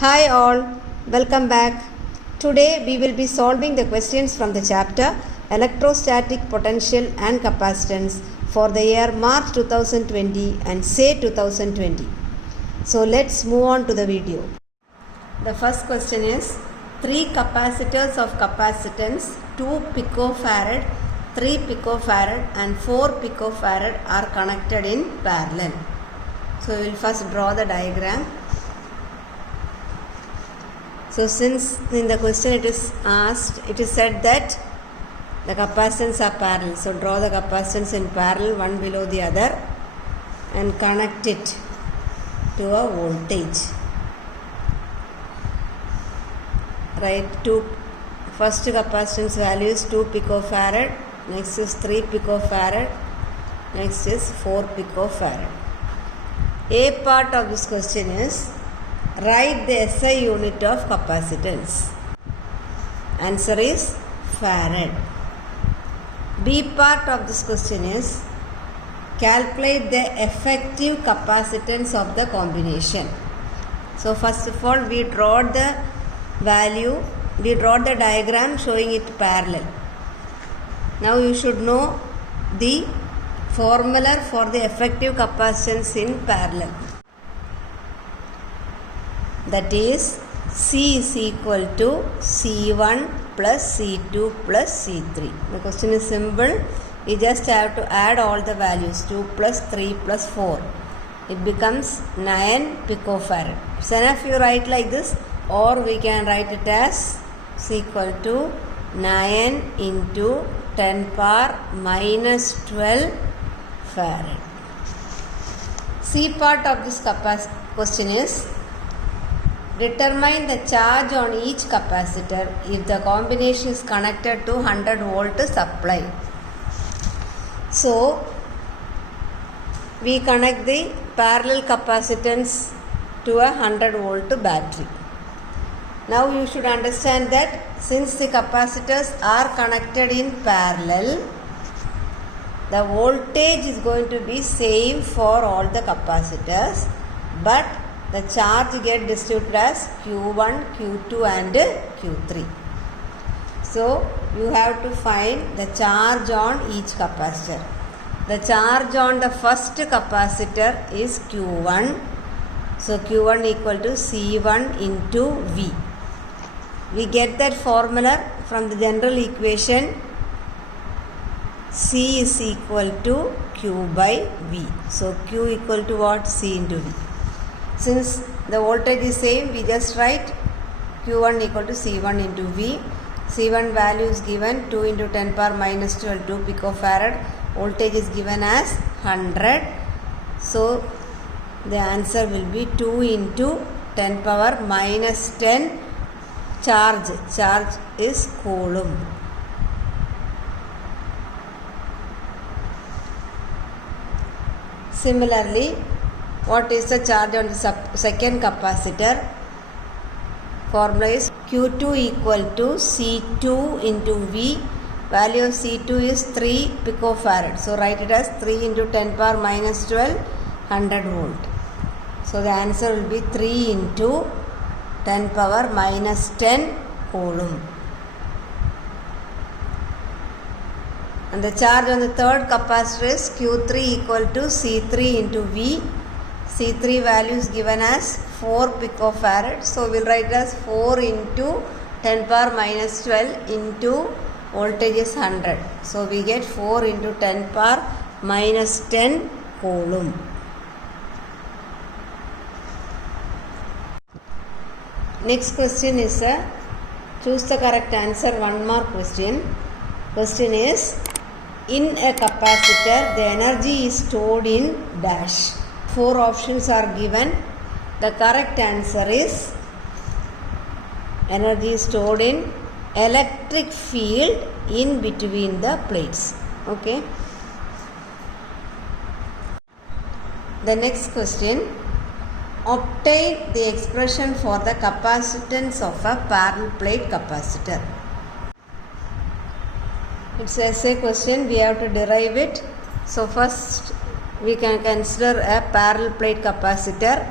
Hi all, welcome back. Today we will be solving the questions from the chapter Electrostatic Potential and Capacitance for the year March 2020 and say 2020. So let's move on to the video. The first question is 3 capacitors of capacitance 2 picofarad, 3 picofarad and 4 picofarad are connected in parallel. So we will first draw the diagram. So since in the question it is said that the capacitance are parallel. So draw the capacitance in parallel, one below the other, and connect it to a voltage. Right, first capacitance value is 2 picofarad, next is 3 picofarad, next is 4 picofarad. A part of this question is write the SI unit of capacitance. Answer is farad. B part of this question is calculate the effective capacitance of the combination. So first of all we draw the diagram showing it parallel. Now you should know the formula for the effective capacitance in parallel. That is C is equal to C1 plus C2 plus C3. The question is simple. We just have to add all the values 2 plus 3 plus 4. It becomes 9 picofarad. So if you write like this, or we can write it as C equal to 9 into 10 power minus 12 farad. C part of this question is determine the charge on each capacitor if the combination is connected to 100 volt supply. So we connect the parallel capacitance to a 100 volt battery. Now you should understand that since the capacitors are connected in parallel, the voltage is going to be same for all the capacitors, but the charge get distributed as Q1, Q2 and Q3. So you have to find the charge on each capacitor. The charge on the first capacitor is Q1. So Q1 equal to C1 into V. We get that formula from the general equation C is equal to Q by V. So Q equal to what? C into V. Since the voltage is same, we just write Q1 equal to C1 into V. C1 value is given 2 into 10 power minus 12, 2 picofarad. Voltage is given as 100. So the answer will be 2 into 10 power minus 10 charge. Charge is coulomb. Similarly, what is the charge on the second capacitor? Formula is Q2 equal to C2 into V. Value of C2 is 3 picofarad. So write it as 3 into 10 power minus 12, 100 volt. So the answer will be 3 into 10 power minus 10 coulomb. And the charge on the third capacitor is Q3 equal to C3 into V. C3 value is given as 4 picofarad. So we will write it as 4 into 10 power minus 12 into voltage is 100. So we get 4 into 10 power minus 10 coulomb. Next question is choose the correct answer, 1 mark question. Question is in a capacitor the energy is stored in dash. 4 options are given. The correct answer is energy is stored in electric field in between the plates. Okay. The next question, obtain the expression for the capacitance of a parallel plate capacitor. It's an essay question, we have to derive it. So first we can consider a parallel plate capacitor.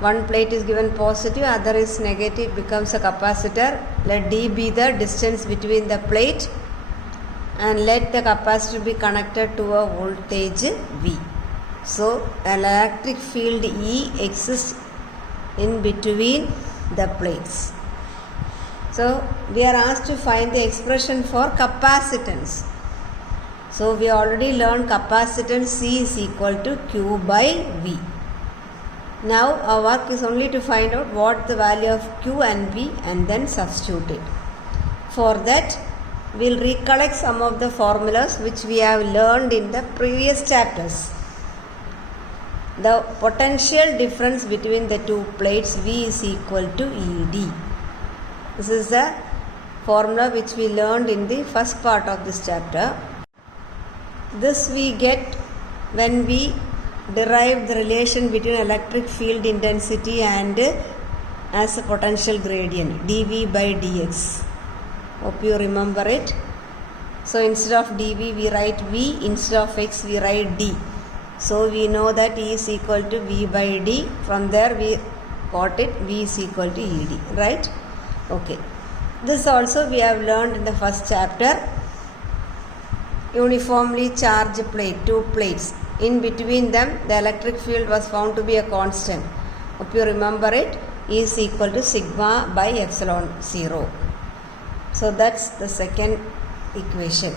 one plate is given positive, other is negative, it becomes a capacitor. Let D be the distance between the plate and let the capacitor be connected to a voltage V. So an electric field E exists in between the plates. So we are asked to find the expression for capacitance. So we already learned capacitance C is equal to Q by V. Now our work is only to find out what the value of Q and V and then substitute it. For that, we will recollect some of the formulas which we have learned in the previous chapters. The potential difference between the two plates V is equal to ED. This is the formula which we learned in the first part of this chapter. This we get when we derive the relation between electric field intensity and as a potential gradient dV by dx. Hope you remember it. So instead of dV we write V, instead of x we write d. So we know that E is equal to V by d. From there we got it V is equal to ED, right? Okay. This also we have learned in the first chapter. Uniformly charged plate, two plates. In between them the electric field was found to be a constant. Hope you remember it. E is equal to sigma by epsilon 0. So that's the second equation.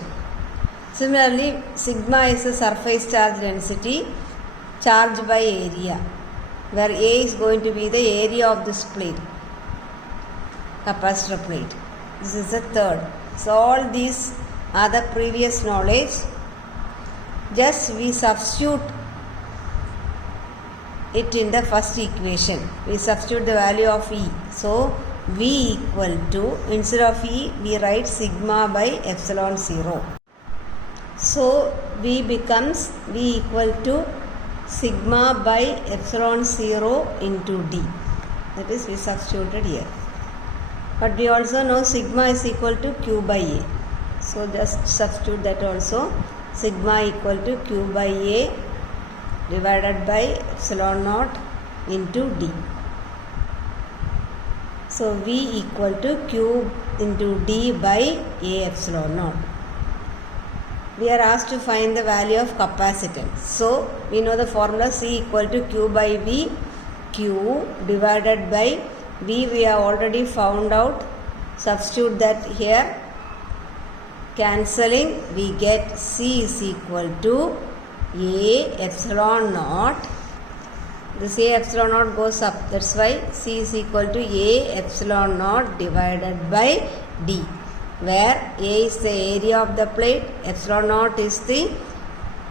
Similarly, sigma is a surface charge density charged by area, where A is going to be the area of this plate, capacitor plate. This is the third. So all these are the previous knowledge. Just we substitute it in the first equation. We substitute the value of E. So V equal to, instead of E we write sigma by epsilon 0. So V becomes V equal to sigma by epsilon 0 into D. That is we substituted here. But we also know sigma is equal to Q by A. So just substitute that also. Sigma equal to Q by A divided by epsilon naught into D. So V equal to Q into D by A epsilon naught. We are asked to find the value of capacitance. So we know the formula C equal to Q by V. Q divided by V we have already found out. Substitute that here. Cancelling, we get C is equal to A epsilon naught. This A epsilon naught goes up. That's why C is equal to A epsilon naught divided by D, where A is the area of the plate, epsilon naught is the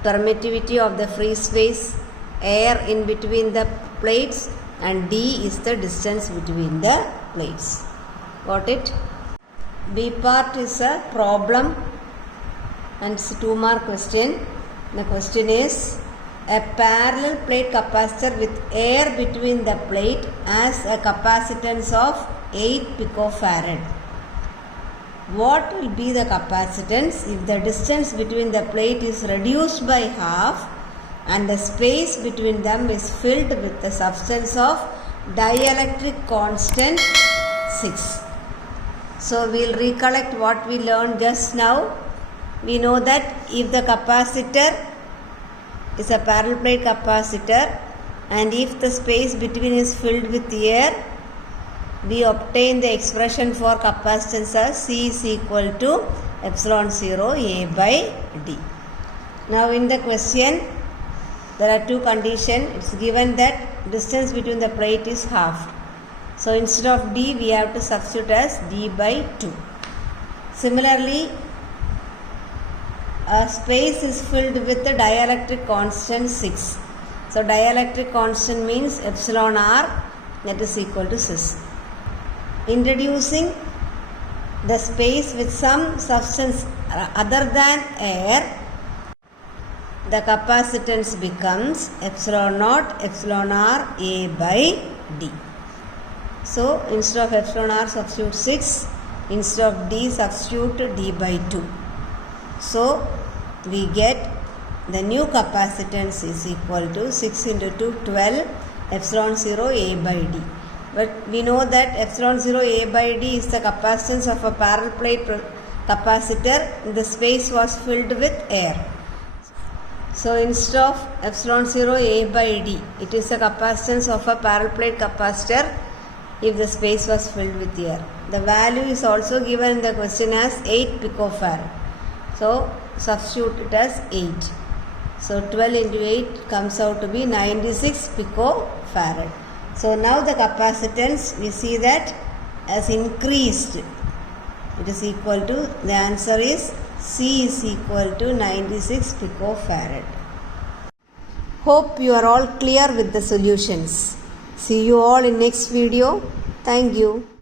permittivity of the free space, air in between the plates, and D is the distance between the plates. Got it? B part is a problem and it's a 2-mark question. The question is, a parallel plate capacitor with air between the plate has a capacitance of 8 picofarad. What will be the capacitance if the distance between the plate is reduced by half and the space between them is filled with the substance of dielectric constant 6? So we will recollect what we learned just now. We know that if the capacitor is a parallel plate capacitor and if the space between is filled with air, we obtain the expression for capacitance as C is equal to epsilon 0 A by D. Now in the question there are two conditions. It's given that distance between the plate is half. So instead of D we have to substitute as D by 2. Similarly, a space is filled with the dielectric constant 6. So dielectric constant means epsilon r, that is equal to 6. Introducing the space with some substance other than air, the capacitance becomes epsilon naught epsilon r A by D. So instead of epsilon r substitute 6, instead of D substitute D by 2. So we get the new capacitance is equal to 6 into 2 12 epsilon 0 A by D. But we know that epsilon 0 A by D is the capacitance of a parallel plate capacitor. The space was filled with air. So instead of epsilon 0 A by D, it is the capacitance of a parallel plate capacitor if the space was filled with air. The value is also given in the question as 8 picofarad. So substitute it as 8. So 12 into 8 comes out to be 96 picofarad. So now the capacitance, we see that has increased. It is equal to, the answer is C is equal to 96 picofarad. Hope you are all clear with the solutions. See you all in next video. Thank you.